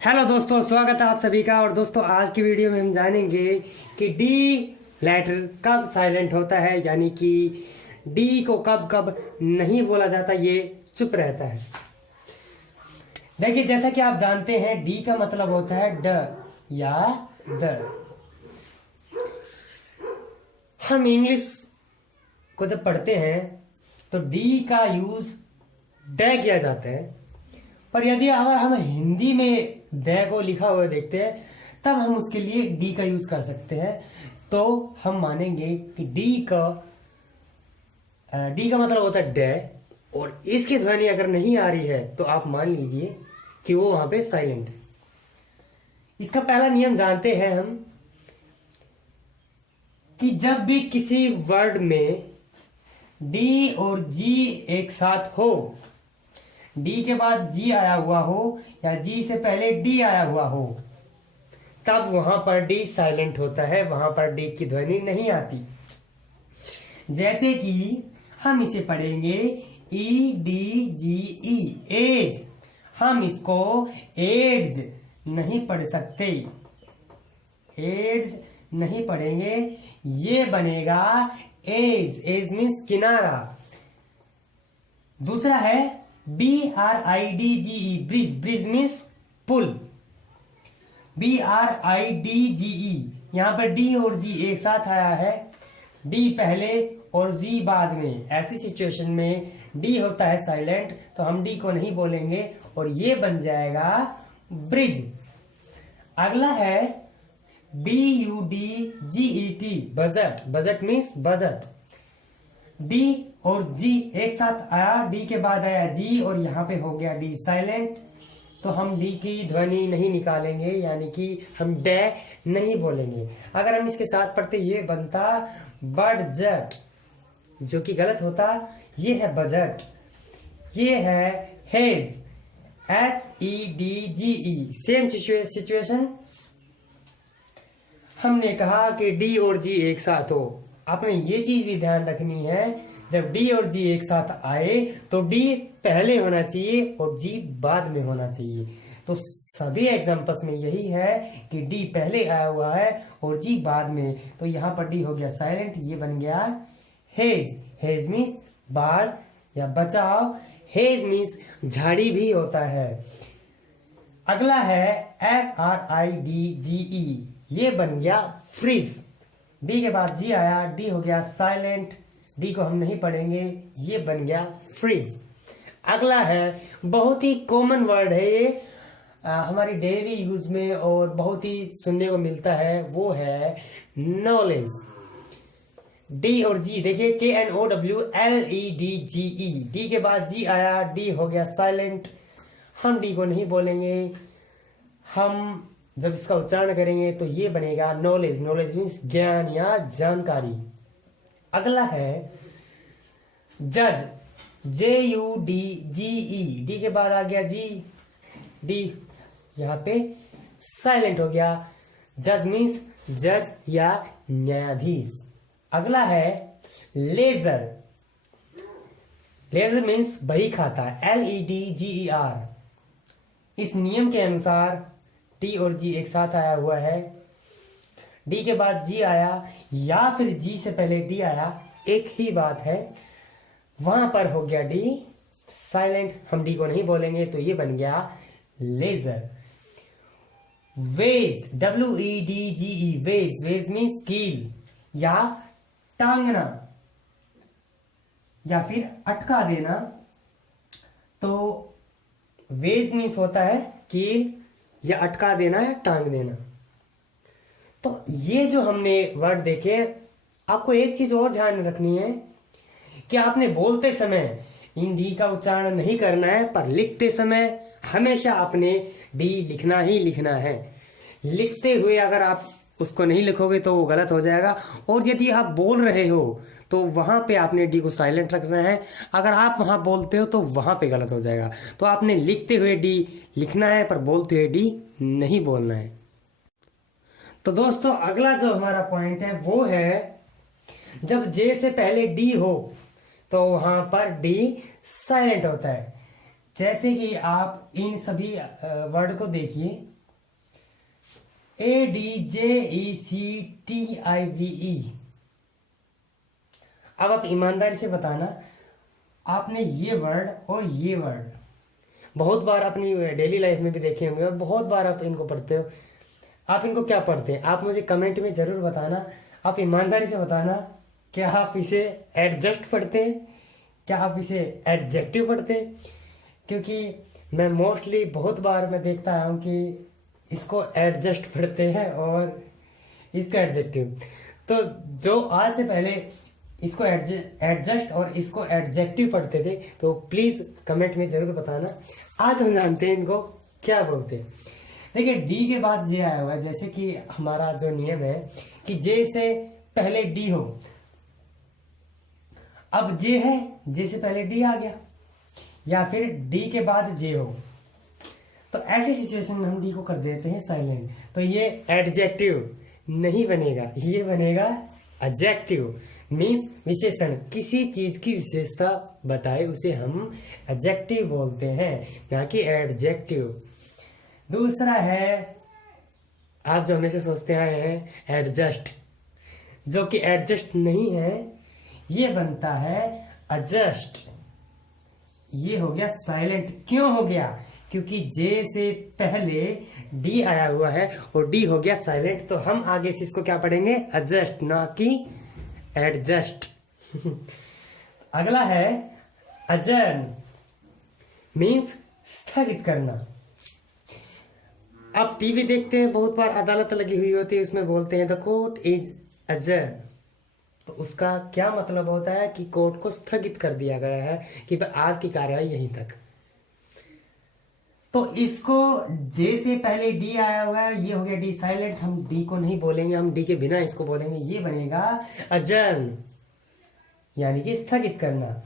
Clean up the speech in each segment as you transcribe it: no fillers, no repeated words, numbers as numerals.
Hello दोस्तों, स्वागत है आप सभी का। और दोस्तों, आज की वीडियो में हम जानेंगे कि डी लेटर कब साइलेंट होता है, यानी कि डी को कब कब नहीं बोला जाता, ये चुप रहता है। देखिए, जैसा कि आप जानते हैं, डी का मतलब होता है ड या द। हम इंग्लिश को जब पढ़ते हैं तो डी का यूज ड किया जाता है, पर यदि अगर हम हिंदी में द को लिखा हुआ देखते हैं तब हम उसके लिए डी का यूज कर सकते हैं। तो हम मानेंगे कि डी का मतलब होता है ड, और इसकी ध्वनि अगर नहीं आ रही है तो आप मान लीजिए कि वो वहां पे साइलेंट है। इसका पहला नियम जानते हैं हम कि जब भी किसी वर्ड में डी और जी एक साथ हो, डी के बाद जी आया हुआ हो या जी से पहले डी आया हुआ हो, तब वहां पर डी साइलेंट होता है, वहां पर डी की ध्वनि नहीं आती। जैसे कि हम इसे पढ़ेंगे ई डी जी ई, एज। हम इसको एड्स नहीं पढ़ सकते, एड्स नहीं पढ़ेंगे, ये बनेगा एज। एज मीन्स किनारा। दूसरा है BRIDGE, ब्रिज। ब्रिज मीन्स पुल। BRIDGE, यहां पर डी और जी एक साथ आया है, डी पहले और जी बाद में। ऐसी सिचुएशन में डी होता है साइलेंट, तो हम डी को नहीं बोलेंगे और ये बन जाएगा ब्रिज। अगला है BUDGET, budget. Budget means budget. D और जी एक साथ आया, डी के बाद आया जी और यहाँ पे हो गया डी साइलेंट, तो हम डी की ध्वनि नहीं निकालेंगे, यानी कि हम डे नहीं बोलेंगे। अगर हम इसके साथ पढ़ते ये बनता बडजट, जो कि गलत होता। ये है बजट, ये है हेज, HEDGE। सेम सिचुएशन, हमने कहा कि डी और जी एक साथ हो। आपने ये चीज भी ध्यान रखनी है, जब डी और जी एक साथ आए तो डी पहले होना चाहिए और जी बाद में होना चाहिए। तो सभी एग्जांपल्स में यही है कि डी पहले आया हुआ है और जी बाद में, तो यहां पर डी हो गया साइलेंट, ये बन गया हेज। हेज मीन्स बाढ़ या बचाव, हेज मीन्स झाड़ी भी होता है। अगला है FRIDGE, ये बन गया फ्रीज। डी के बाद जी आया, डी हो गया साइलेंट, डी को हम नहीं पढ़ेंगे, ये बन गया फ्रीज। अगला है, बहुत ही कॉमन वर्ड है ये, हमारी डेली यूज में और बहुत ही सुनने को मिलता है, वो है नॉलेज। डी और जी देखिए, KNOWLEDGE, डी के बाद जी आया, डी हो गया साइलेंट, हम डी को नहीं बोलेंगे। हम जब इसका उच्चारण करेंगे तो ये बनेगा नॉलेज। नॉलेज मीन्स ज्ञान या जानकारी। अगला है जज, JUDGE, डी के बाद आ गया जी, डी यहां पे साइलेंट हो गया। जज मीन्स जज या न्यायाधीश। अगला है लेजर। लेजर मीन्स बही खाता, LEDGER। इस नियम के अनुसार टी और जी एक साथ आया हुआ है, डी के बाद जी आया या फिर जी से पहले डी आया, एक ही बात है, वहां पर हो गया डी साइलेंट, हम डी को नहीं बोलेंगे, तो ये बन गया ledger. Wedge, WEDGE, wedge. Wedge means कील या टांगना या फिर अटका देना, तो वेज मीन्स होता है कील या अटका देना या टांग देना। तो ये जो हमने वर्ड देखे, आपको एक चीज और ध्यान रखनी है कि आपने बोलते समय इन डी का उच्चारण नहीं करना है, पर लिखते समय हमेशा आपने डी लिखना ही लिखना है। लिखते हुए अगर आप उसको नहीं लिखोगे तो वो गलत हो जाएगा, और यदि आप बोल रहे हो तो वहां पे आपने डी को साइलेंट रखना है। अगर आप वहां बोलते हो तो वहां पे गलत हो जाएगा। तो आपने लिखते हुए डी लिखना है, पर बोलते हुए डी नहीं बोलना है। तो दोस्तों, अगला जो हमारा पॉइंट है वो है, जब जे से पहले डी हो तो वहां पर डी साइलेंट होता है। जैसे कि आप इन सभी वर्ड को देखिए, ADJECTIVE। अब आप ईमानदारी से बताना, आपने ये वर्ड और ये वर्ड बहुत बार अपनी डेली लाइफ में भी देखे होंगे और बहुत बार आप इनको पढ़ते हो। आप इनको क्या पढ़ते हैं? आप मुझे कमेंट में जरूर बताना। आप ईमानदारी से बताना, क्या आप इसे एडजस्ट पढ़ते हैं, क्या आप इसे एडजेक्टिव पढ़ते हैं? क्योंकि मैं मोस्टली बहुत बार मैं देखता हूँ कि इसको एडजस्ट पढ़ते हैं और इसका एडजेक्टिव। तो जो आज से पहले इसको एडजस्ट और इसको एडजेक्टिव पढ़ते थे, तो प्लीज कमेंट में जरूर बताना। आज हम जानते हैं इनको क्या बोलते हैं। देखिए, डी के बाद जे आया हुआ है। जैसे कि हमारा जो नियम है कि जे से पहले डी हो। अब जे है, जे से पहले डी आ गया, या फिर डी के बाद जे हो, तो ऐसी सिचुएशन में हम डी को कर देते हैं साइलेंट। तो ये एडजेक्टिव नहीं बनेगा, ये बनेगा एडजेक्टिव। मीन्स विशेषण, किसी चीज की विशेषता बताए उसे हम एडजेक्टिव बोलते हैं, ना कि एडजेक्टिव। दूसरा है, आप जो हमेशा सोचते आए हैं एडजस्ट, जो कि एडजस्ट नहीं है, ये बनता है एडजस्ट। ये हो गया साइलेंट। क्यों हो गया? क्योंकि जे से पहले डी आया हुआ है और डी हो गया साइलेंट। तो हम आगे से इसको क्या पढ़ेंगे? एडजस्ट, ना कि एडजस्ट। अगला है अजर्न, मीन्स स्थगित करना। आप टीवी देखते हैं, बहुत बार अदालत लगी हुई होती है, उसमें बोलते हैं द कोर्ट इज अजर्न। तो उसका क्या मतलब होता है कि कोर्ट को स्थगित कर दिया गया है, कि आज की कार्यवाही यहीं तक। तो इसको जे से पहले डी आया हुआ है, ये हो गया डी साइलेंट। हम डी को नहीं बोलेंगे, हम डी के बिना इसको बोलेंगे। ये बनेगा अजर्न, यानी कि स्थगित करना।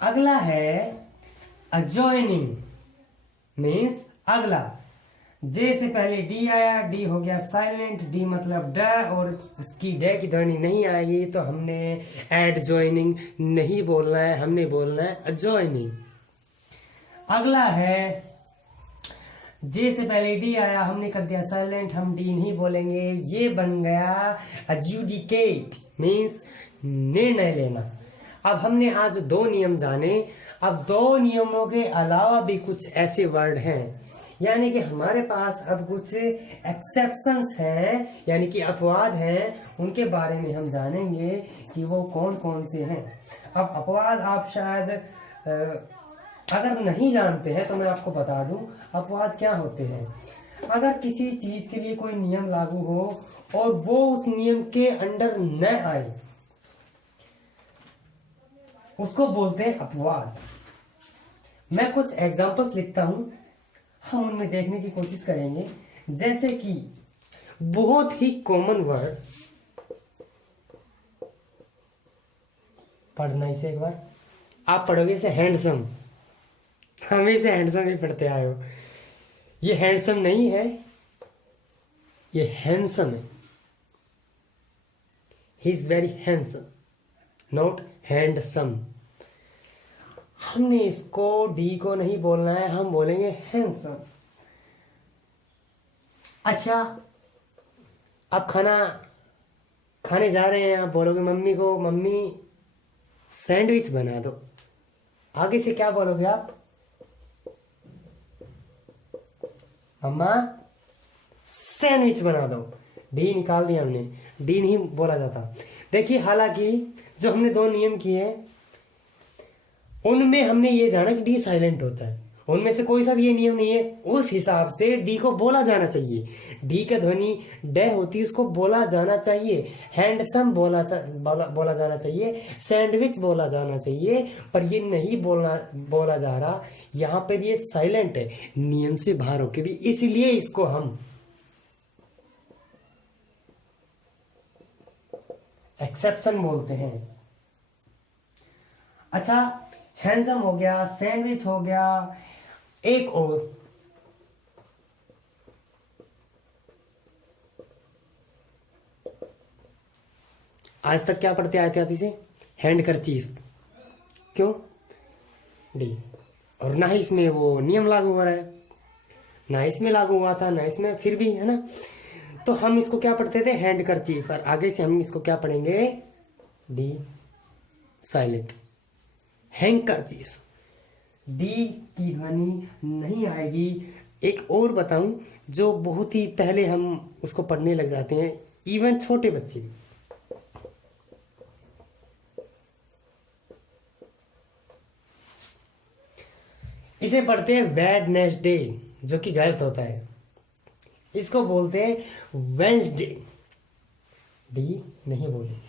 अगला है अजॉइनिंग, मीन्स अगला। जे से पहले डी आया, डी हो गया साइलेंट। डी मतलब ड, और उसकी ड की ध्वनि नहीं आएगी, तो हमने एडजॉइनिंग नहीं बोलना है, हमने बोलना है अजॉइनिंग। अगला है जे से पहले डी आया, हमने कर दिया साइलेंट, हम डी नहीं बोलेंगे। ये बन गया एडजुडिकेट, मीन्स निर्णय लेना। अब हमने आज दो नियम जाने। अब दो नियमों के अलावा भी कुछ ऐसे वर्ड हैं, यानी कि हमारे पास अब कुछ एक्सेप्शंस हैं, यानी कि अपवाद हैं। उनके बारे में हम जानेंगे कि वो कौन कौन से हैं। अब अपवाद आप शायद अगर नहीं जानते हैं तो मैं आपको बता दूं अपवाद क्या होते हैं। अगर किसी चीज के लिए कोई नियम लागू हो और वो उस नियम के अंडर न आए, उसको बोलते हैं अपवाद। मैं कुछ एग्जांपल्स लिखता हूं, हम उनमें देखने की कोशिश करेंगे। जैसे कि बहुत ही कॉमन वर्ड, पढ़ना इसे एक बार। आप पढ़ोगे इसे हैंडसम, हम इसे हैंडसम ही पढ़ते आए हो। ये हैंडसम नहीं है, ये हैंडसम है। He is very handsome, not handsome. हमने इसको डी को नहीं बोलना है, हम बोलेंगे हैंडसम। अच्छा, आप खाना खाने जा रहे हैं, आप बोलोगे मम्मी को, मम्मी सैंडविच बना दो। आगे से क्या बोलोगे आप? मम्मा सैंडविच बना दो। डी निकाल दिया हमने, डी नहीं बोला जाता। देखिए, हालांकि जो हमने दो नियम किए उनमें हमने ये जाना कि डी साइलेंट होता है, उनमें से कोई सा भी ये नियम नहीं है। उस हिसाब से डी को बोला जाना चाहिए। डी का ध्वनि ड होती है, उसको बोला जाना चाहिए। हैंडसम बोला जाना चाहिए, सैंडविच बोला जाना चाहिए, पर ये नहीं बोला जा रहा। यहाँ पर ये साइलेंट है, नियम से बाहर होके भी, इसलिए इसको हम एक्सेप्शन बोलते हैं। अच्छा, हैंडसम हो गया, सैंडविच हो गया। एक और, आज तक क्या पढ़ते आए थे आप इसे? हैंड करचीफ। क्यों? डी। और ना ही इसमें वो नियम लागू हो रहा है, ना इसमें लागू हुआ था ना इसमें, फिर भी है ना। तो हम इसको क्या पढ़ते थे, हैंड करचीफ, और आगे से हम इसको क्या पढ़ेंगे, डी साइलेंट, हैंड करचीफ। डी की ध्वनि नहीं आएगी। एक और बताऊं जो बहुत ही पहले हम उसको पढ़ने लग जाते हैं, इवन छोटे बच्चे भी। इसे पढ़ते हैं वेडनेसडे, जो कि गलत होता है। इसको बोलते हैं वेंसडे, डी नहीं बोलेंगे।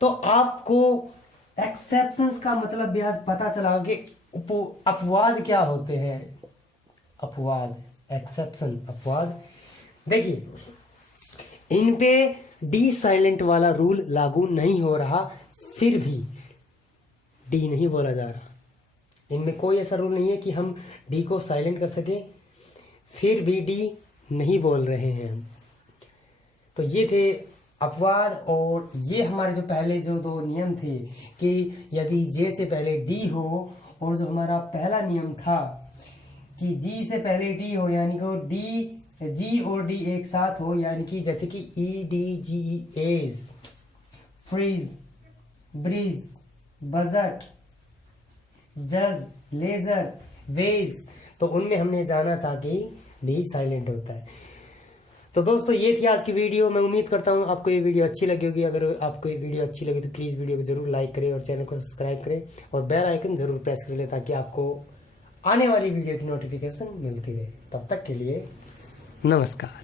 तो आपको एक्सेप्शंस का मतलब भी आज पता चला कि अपवाद क्या होते हैं। अपवाद, एक्सेप्शन, अपवाद। देखिए इन पे डी साइलेंट वाला रूल लागू नहीं हो रहा, फिर भी डी नहीं बोला जा रहा। इनमें कोई ऐसा रूल नहीं है कि हम डी को साइलेंट कर सके, फिर भी डी नहीं बोल रहे हैं हम। तो ये थे अपवाद, और ये हमारे जो पहले जो दो नियम थे कि यदि जे से पहले डी हो, और जो हमारा पहला नियम था कि जी से पहले डी हो, यानी कि डी, जी और डी एक साथ हो, यानी कि जैसे कि E D G, edge, fridge, bridge, budget, जज, लेजर, वेज, तो उनमें हमने जाना था कि डी साइलेंट होता है। तो दोस्तों ये थी आज की वीडियो। मैं उम्मीद करता हूँ आपको ये वीडियो अच्छी लगी होगी। अगर आपको ये वीडियो अच्छी लगी तो प्लीज़ वीडियो को जरूर लाइक करें और चैनल को सब्सक्राइब करें और बेल आइकन जरूर प्रेस कर लें, ताकि आपको आने वाली वीडियो की नोटिफिकेशन मिलती रहे। तब तक के लिए नमस्कार।